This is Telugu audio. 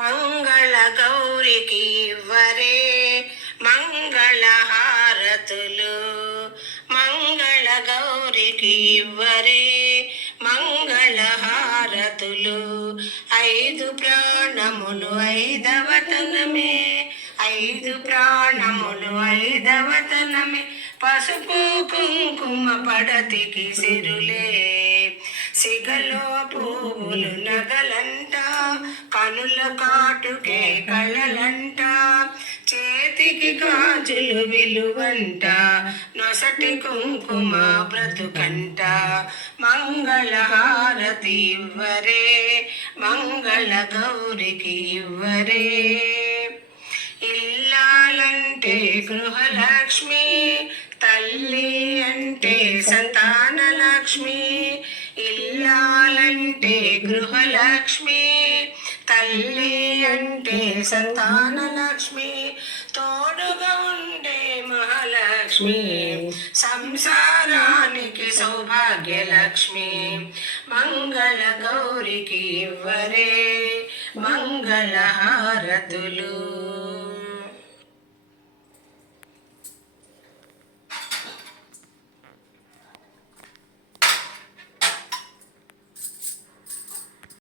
మంగళ గౌరికి వరే మంగళ హారతులు మంగళ గౌరికి వరే మంగళ హారతులు ఐదు ప్రాణములు ఐదవతనమే ఐదు ప్రాణములు ఐదవతనమే పసుపు కుంకుమ పడతికి సిరులే. సిగలో పువ్వులు నగల కనుల కాటుకే కళలంట చేతికి గాజులు విలువంట నొసటి కుంకుమ బ్రతుకంట. మంగళహారతి ఇవ్వరే మంగళ గౌరికి ఇవ్వరే. ఇల్లాలంటే గృహలక్ష్మి తల్లి అంటే సంతాన లక్ష్మి ఇల్లాలంటే గృహలక్ష్మి తల్లి అంటే సంతాన లక్ష్మి తోడుగా ఉండే మహాలక్ష్మి. సంసారానికి సౌభాగ్య లక్ష్మి మంగళ గౌరికి ఇవ్వరే మంగళ హారతులు.